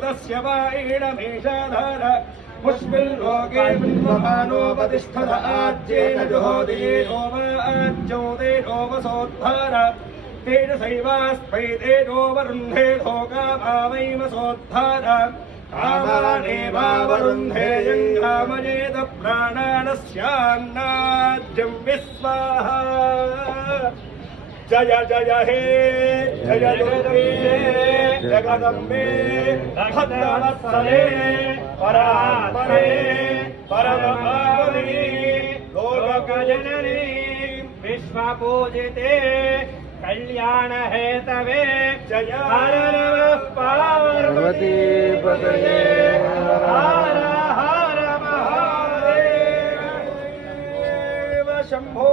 सुतस्य वायेणमेषाधार पुष्पिल्लोके बिम्बमानोपतिष्ठत आज्येन जुहोदेनो वा आज्योदेनो वसोद्धार तेजसैवास्मै तेजो वरुन्धे लोकाभावैमसोद्धार कामानेवावरुन्धे यङ्कामयेत प्राणानस्यान्नाद्यं विस्वाहा जय जय हे जय दुर्गे जगदम्बे भद्रवत्सले परात्परे परमपावनी लोकजननी विश्वपूजिते कल्याण हेतवे जय हर नमः पार्वती पतये हर हर महादेव शंभो